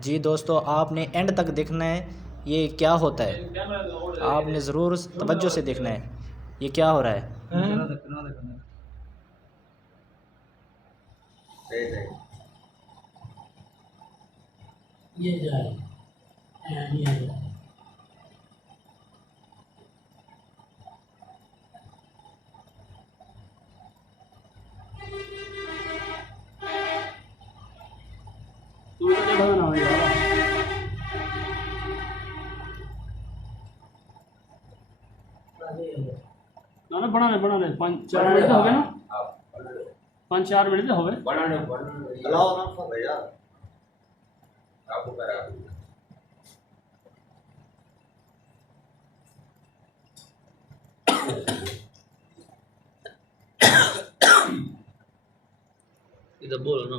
जी दोस्तों, आपने एंड तक देखना है ये क्या होता है। आपने ज़रूर तवज्जो से देखना है ये क्या हो रहा है। ये जाए ये जाए तू तो बनाना हो यार ना ना बना ले 5-4 मिनट तो हो गए ना 5-4 मिनट तो हो गए चलाओ ना भैया आपको करा इधर बोलो ना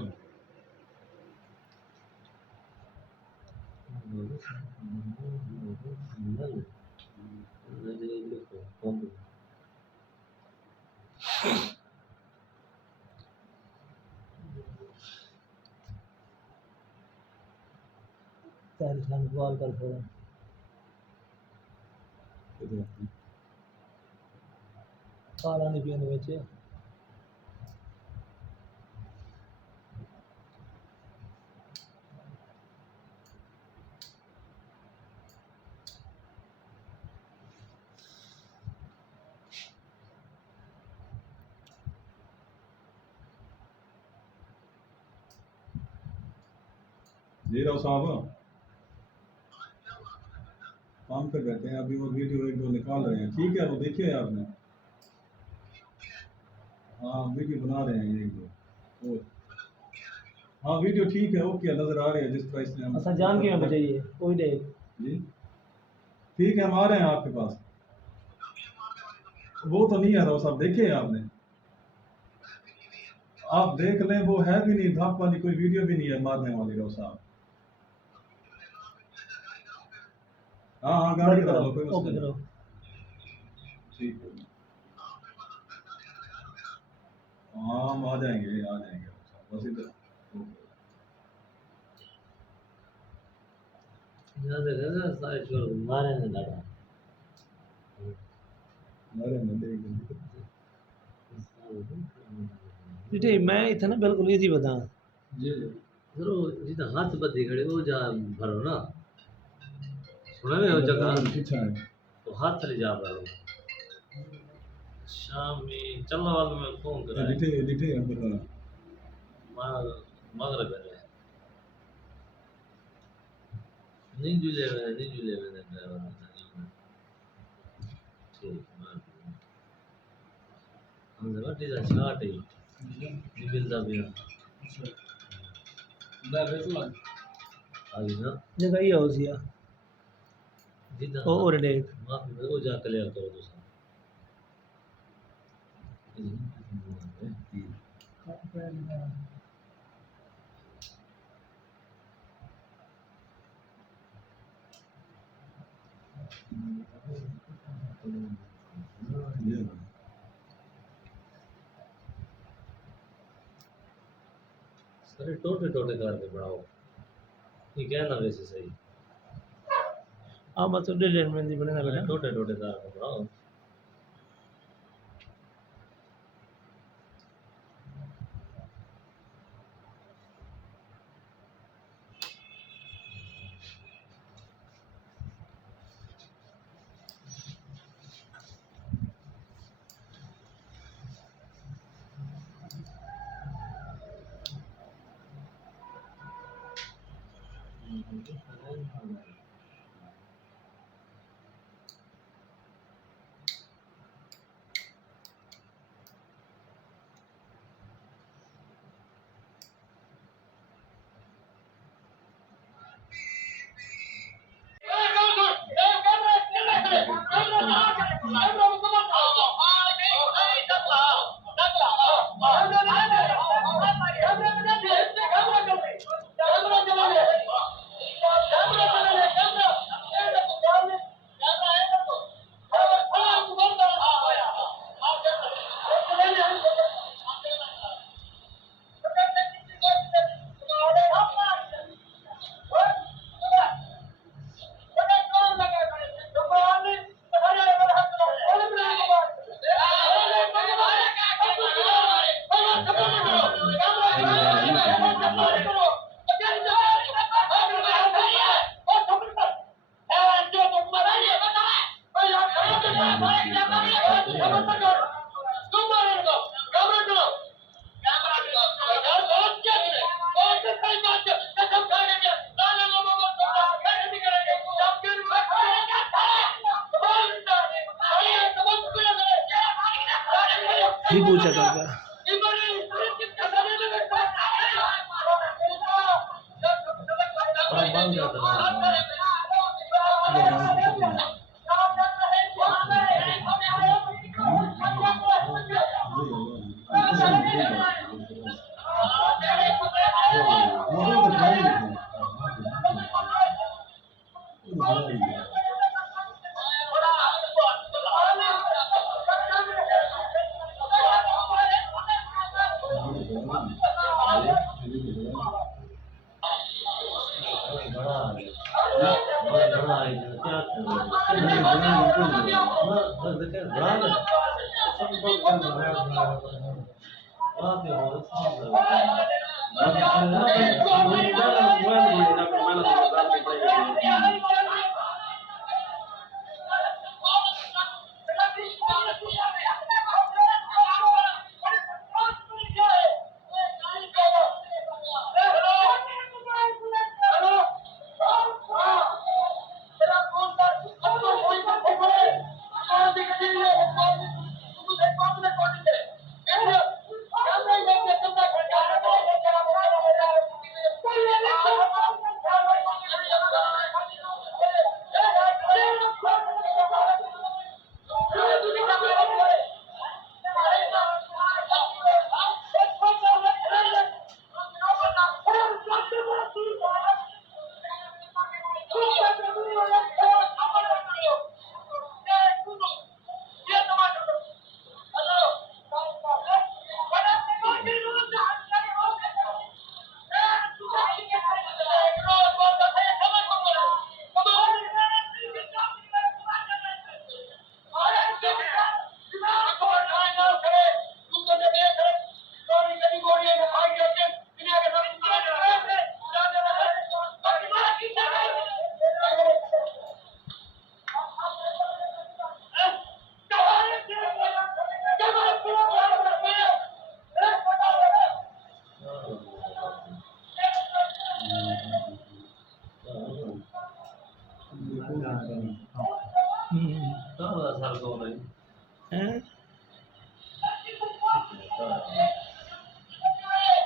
कॉल कर खाना नहीं पीने बच्चे जी राव साहब काम पे बैठे हैं अभी वो वीडियो एक दो निकाल रहे हैं ठीक है वो देखिए आपने हाँ वीडियो बना रहे हैं एक दो हाँ वीडियो ठीक है ओके नजर आ रही है जिस तरह इसने अच्छा जान के हमें चाहिए कोई डे जी ठीक है हम आ रहे हैं आपके पास वो तो नहीं है राव साहब देखिए आपने आप देख लें वो है भी नहीं धाप वाली कोई वीडियो भी नहीं है मारने वाली राव साहब हाँ हाँ गाड़ी करा लो कोई मसला नहीं ठीक है हाँ हम आ जाएंगे बस इधर याद है ना सारे छोड़ मारे ना लड़ा मारे ना देख बेटे मैं इतना ना बिल्कुल इजी बता जी जरूर जितना हाथ बदी खड़े वो जा भरो ना सुना में हो जगह पीछा है तो हाथ चले जा भरो शाम में चलने वाले में फोन करा एडिटे अंदर मगरब है नहीं जुले मैंने ठीक हम जगह टीजा चाट है निकलता भी है आगे ना जगह ये हो सिया जितना और डे माफी में वो जा क्लियर करो दूसरा सारे टोटे टोटे करके बढ़ाओ ये क्या ना वैसे सही हाँ मतलब डेढ़ में नहीं बनेगा बेटा टोटे टोटे करके बढ़ाओ ही पूछा करता बन जाता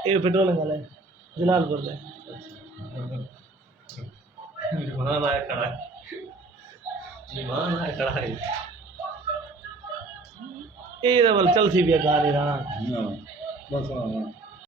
ये पेट्रोलिंग वाला है जलालपुर का ये तो बल चल थी भी कहानी राणा बस हाँ